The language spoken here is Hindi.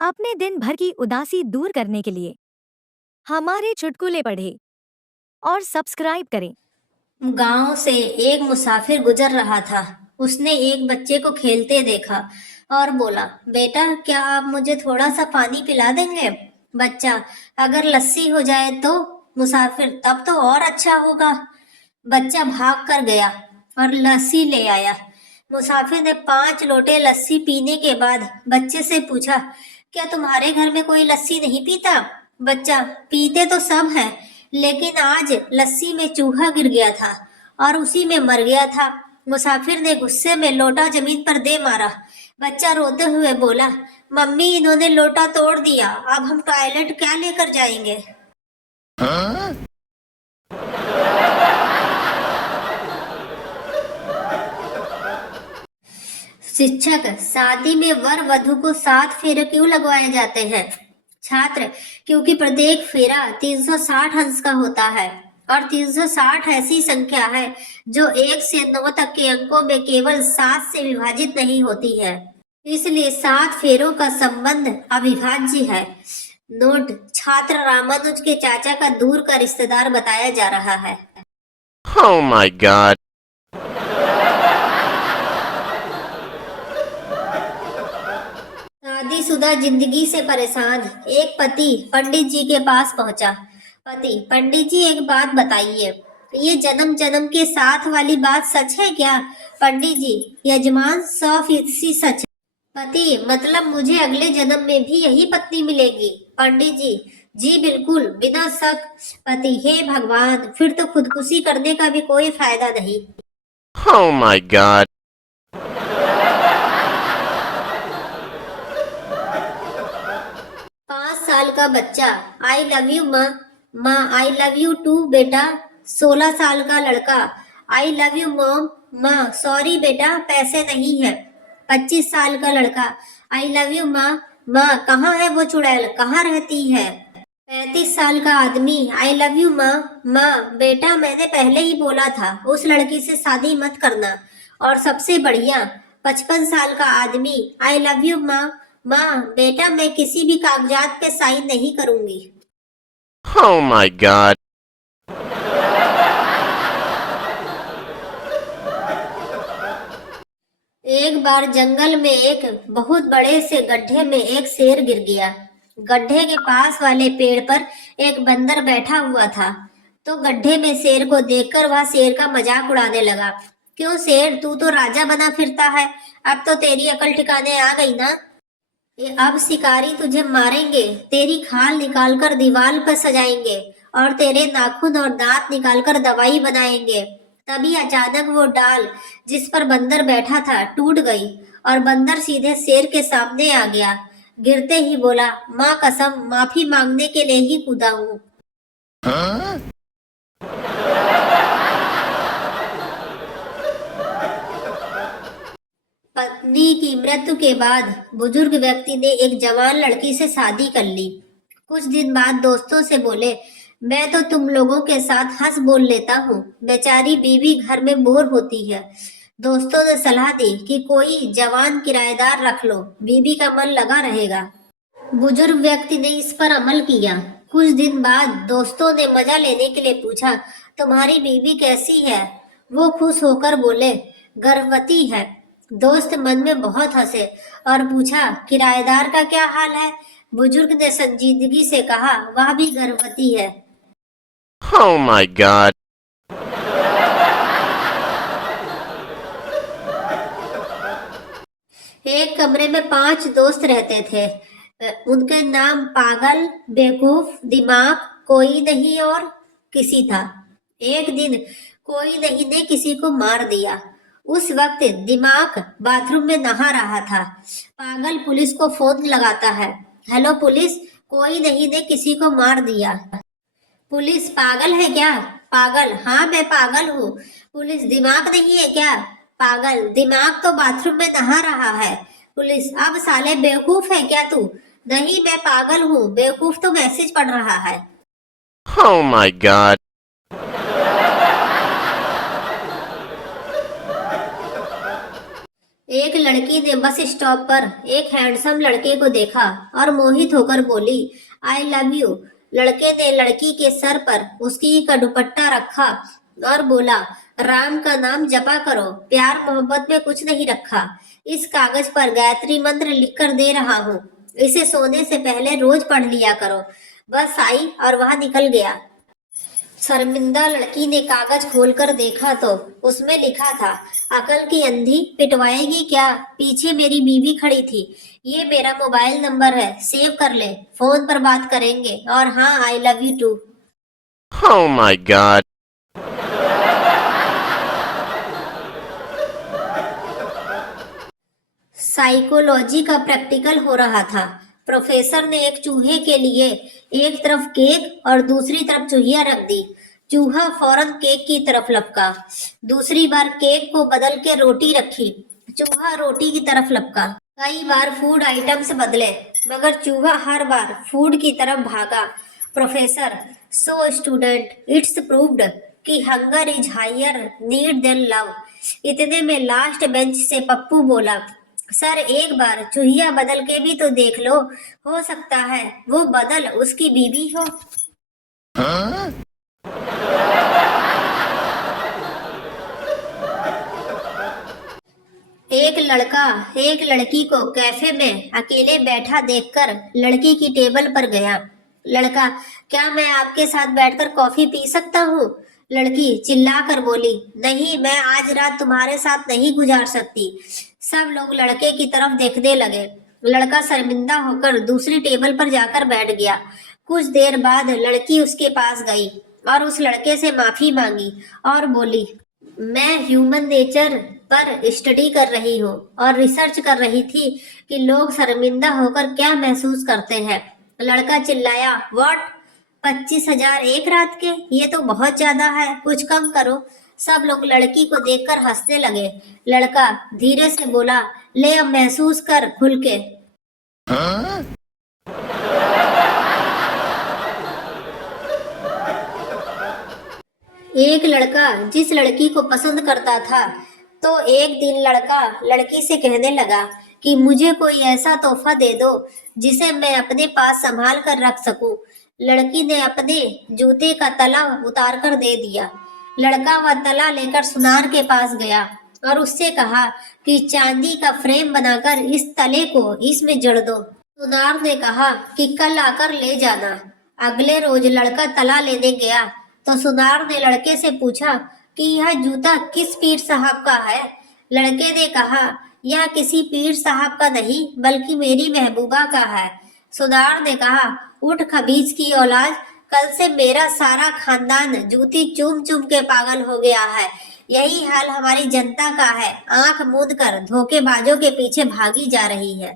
अपने दिन भर की उदासी दूर करने के लिए हमारे चुटकुले पढ़ें और सब्सक्राइब करें। गांव से एक मुसाफिर गुजर रहा था। उसने एक बच्चे को खेलते देखा और बोला, बेटा क्या आप मुझे थोड़ा सा पानी पिला देंगे? बच्चा, अगर लस्सी हो जाए तो? मुसाफिर, तब तो और अच्छा होगा। बच्चा भाग कर गया और लस्सी ले आया। मुसाफिर ने 5 लोटे लस्सी पीने के बाद बच्चे से पूछा, क्या तुम्हारे घर में कोई लस्सी नहीं पीता? बच्चा, पीते तो सब है, लेकिन आज लस्सी में चूहा गिर गया था और उसी में मर गया था। मुसाफिर ने गुस्से में लोटा जमीन पर दे मारा। बच्चा रोते हुए बोला, मम्मी इन्होंने लोटा तोड़ दिया, अब हम टॉयलेट क्या लेकर जाएंगे? शिक्षक, शादी में वर वधु को 7 फेरे क्यों लगवाए जाते हैं? छात्र, क्योंकि प्रत्येक फेरा 360 अंश का होता है और 360 ऐसी संख्या है जो 1 से 9 तक के अंकों में केवल 7 से विभाजित नहीं होती है। इसलिए 7 फेरों का संबंध अविभाज्य है। नोट, छात्र रामानुज के चाचा का दूर का रिश्तेदार बताया जा रहा है। Oh my god. शादीशुदा जिंदगी से परेशान एक पति पंडित जी के पास पहुंचा। पति, पंडित जी एक बात बताइए, ये जन्म जन्म के साथ वाली बात सच है क्या? पंडित जी, यजमान 100% सच है। पति, मतलब मुझे अगले जन्म में भी यही पत्नी मिलेगी? पंडित जी, जी बिल्कुल, बिना शक। पति, हे भगवान, फिर तो खुदकुशी करने का भी कोई फायदा नहीं। Oh my god. पाँच साल का बच्चा, आई लव यू माँ। माँ, आई लव यू टू बेटा। 16 साल का लड़का, आई लव यू मॉम। माँ, सॉरी बेटा, पैसे नहीं है। 25 साल का लड़का, आई लव यू माँ। माँ, कहाँ है वो चुड़ैल, कहाँ रहती है? 35 साल का आदमी, आई लव यू माँ। माँ, बेटा मैंने पहले ही बोला था उस लड़की से शादी मत करना। और सबसे बढ़िया, 55 साल का आदमी, आई लव यू माँ। माँ, बेटा मैं किसी भी कागजात पे साइन नहीं करूंगी। Oh my god. एक बार जंगल में एक बहुत बड़े से गड्ढे में एक शेर गिर गया। गड्ढे के पास वाले पेड़ पर एक बंदर बैठा हुआ था। तो गड्ढे में शेर को देखकर वह शेर का मजाक उड़ाने लगा। क्यों शेर, तू तो राजा बना फिरता है, अब तो तेरी अकल ठिकाने आ गई ना? अब शिकारी तुझे मारेंगे, तेरी खाल निकालकर दीवार पर सजाएंगे और तेरे नाखून और दांत निकालकर दवाई बनाएंगे। तभी अचानक वो डाल जिस पर बंदर बैठा था टूट गई और बंदर सीधे शेर के सामने आ गया। गिरते ही बोला, माँ कसम, माफी मांगने के लिए ही कूदा हूँ। पत्नी की मृत्यु के बाद बुजुर्ग व्यक्ति ने एक जवान लड़की से शादी कर ली। कुछ दिन बाद दोस्तों से बोले, मैं तो तुम लोगों के साथ हंस बोल लेता हूँ, बेचारी बीवी घर में बोर होती है। दोस्तों ने सलाह दी कि कोई जवान किराएदार रख लो, बीवी का मन लगा रहेगा। बुजुर्ग व्यक्ति ने इस पर अमल किया। कुछ दिन बाद दोस्तों ने मजा लेने के लिए पूछा, तुम्हारी बीवी कैसी है? वो खुश होकर बोले, गर्भवती है। दोस्त मन में बहुत हंसे और पूछा, किराएदार का क्या हाल है? बुजुर्ग ने संजीदगी से कहा, वह भी गर्भवती है। Oh my god. एक कमरे में 5 दोस्त रहते थे। उनके नाम पागल, बेवकूफ, दिमाग, कोई नहीं और किसी था। एक दिन कोई नहीं ने किसी को मार दिया। उस वक्त दिमाग बाथरूम में नहा रहा था। पागल पुलिस को फोन लगाता है, हेलो पुलिस, कोई नहीं ने किसी को मार दिया। पुलिस, पागल है क्या? पागल, हाँ मैं पागल हूँ। पुलिस, दिमाग नहीं है क्या? पागल, दिमाग तो बाथरूम में नहा रहा है। पुलिस, अब साले बेवकूफ है क्या तू? नहीं मैं पागल हूँ, बेवकूफ तो मैसेज पढ़ रहा है। Oh my god. एक लड़की ने बस स्टॉप पर एक हैंडसम लड़के को देखा और मोहित होकर बोली, आई लव यू। लड़के ने लड़की के सर पर उसकी का दुपट्टा रखा और बोला, राम का नाम जपा करो, प्यार मोहब्बत में कुछ नहीं रखा। इस कागज पर गायत्री मंत्र लिखकर दे रहा हूँ, इसे सोने से पहले रोज पढ़ लिया करो। बस आई और वहां निकल गया। शर्मिंदा लड़की ने कागज खोलकर देखा तो उसमें लिखा था, अकल की अंधी पिटवाएगी क्या, पीछे मेरी बीवी खड़ी थी, ये मेरा मोबाइल नंबर है, सेव कर ले, फोन पर बात करेंगे, और हाँ, I love you too. Oh my god. Psychology का प्रैक्टिकल हो रहा था। प्रोफेसर ने एक चूहे के लिए एक तरफ केक और दूसरी तरफ चूहिया रख दी। चूहा फौरन केक की तरफ लपका। दूसरी बार केक को बदल के रोटी रखी। चूहा रोटी की तरफ लपका। कई बार फूड आइटम्स बदले, मगर चूहा हर बार फूड की तरफ भागा। Professor, so student, it's proved कि hunger is higher need than love. इतने में लास्ट बेंच से पप्पू बोला, सर एक बार चूहिया बदल के भी तो देख लो, हो सकता है वो बदल उसकी बीवी हो। एक लड़का एक लड़की को कैफे में अकेले बैठा देखकर लड़की की टेबल पर गया। लड़का, क्या मैं आपके साथ बैठकर कॉफी पी सकता हूँ? लड़की चिल्लाकर बोली, नहीं, मैं आज रात तुम्हारे साथ नहीं गुजार सकती। सब लोग लड़के की तरफ देखने लगे। लड़का शर्मिंदा होकर दूसरी टेबल पर जाकर बैठ गया। कुछ देर बाद लड़की उसके पास गई और उस लड़के से माफी मांगी और बोली, मैं ह्यूमन नेचर पर स्टडी कर रही हूँ और रिसर्च कर रही थी कि लोग शर्मिंदा होकर क्या महसूस करते हैं। लड़का चिल्लाया, व्हाट, 25,000 एक रात के? ये तो बहुत ज्यादा है, कुछ कम करो। सब लोग लड़की को देखकर हंसने लगे। लड़का धीरे से बोला, ले अब महसूस कर खुल के। एक लड़का जिस लड़की को पसंद करता था, तो एक दिन लड़का लड़की से कहने लगा कि मुझे कोई ऐसा तोहफा दे दो जिसे मैं अपने पास संभाल कर रख सकूं। लड़की ने अपने जूते का तला उतार कर दे दिया। लड़का वह तला लेकर सुनार के पास गया और उससे कहा कि चांदी का फ्रेम बनाकर इस तले को इसमें जड़ दो। सुनार ने कहा कि कल आकर ले जाना। अगले रोज लड़का तला लेने गया तो सुनार ने लड़के से पूछा कि यह जूता किस पीर साहब का है। लड़के ने कहा, यह किसी पीर साहब का नहीं बल्कि मेरी महबूबा का है। सुनार ने कहा, उठ खबीज की औलाद, कल से मेरा सारा खानदान जूती चूम चूम के पागल हो गया है। यही हाल हमारी जनता का है, आंख मूंद कर धोखेबाजों के पीछे भागी जा रही है।